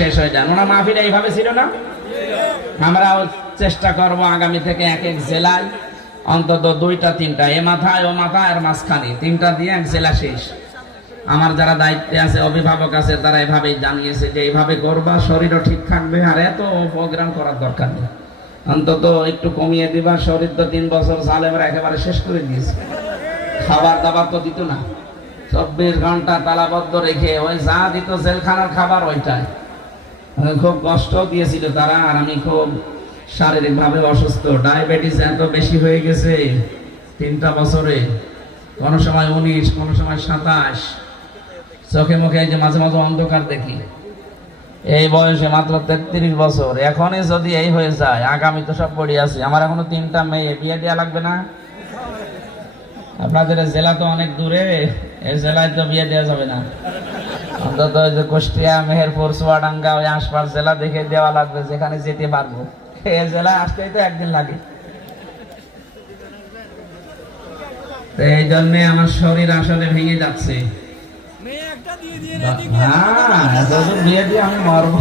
শেষ হয়ে যান। ওনার মাহফিল এইভাবে ছিল না? আমরাও চেষ্টা করব আগামী থেকে এক এক জেলায় অন্তত 2টা 3টা, এ মাথায় ও মাথায় আর মাঝখানে 3টা দিয়ে এক জেলা শেষ। আমার যারা দায়িত্বে আছে, অভিভাবক আছে, তারা এভাবেই জানিয়েছে যে এইভাবে করবা, শরীরও ঠিক থাকবে, আর এত প্রোগ্রাম করার দরকার নেই, অন্তত একটু কমিয়ে দিবা। শরীর তো 3 বছর সালেমরা একেবারে শেষ করে দিয়েছে। খাবার দাবার তো দিত না, 24 ঘন্টা তালাবদ্ধ রেখে ওই যা দিত জেলখানার খাবার ওইটাই। খুব কষ্ট দিয়েছিল তারা। আর আমি খুব শারীরিকভাবে অসুস্থ, ডায়াবেটিস এত বেশি হয়ে গেছে 3টা বছরে, কোনো সময় 19, কোনো সময় 27, চোখে মুখে যে মাঝে মাঝে অন্ধকার দেখি। এই বয়সে মাত্র 33 বছর, এখনই যদি এই হয়ে যায়, আগামী তো সব পড়ে আছে। আমার এখনো 3টা মেয়ে, বিয়ে দেওয়া লাগবে না? আপনাদের জেলা তো অনেক দূরে, এই জেলায় তো বিয়ে দেওয়া যাবে না। অন্তত ওই যে কুষ্টিয়া, মেহেরপুর, চুয়াডাঙ্গা, ওই আশপাশ জেলা দেখে দেওয়া লাগবে, যেখানে যেতে পারবো। এই জেলায় আসতেই তো একদিন লাগে। এই জন্য আমার শরীর আসলে ভেঙে যাচ্ছে। হ্যাঁ, বিয়ে দিয়ে আমি মরবো।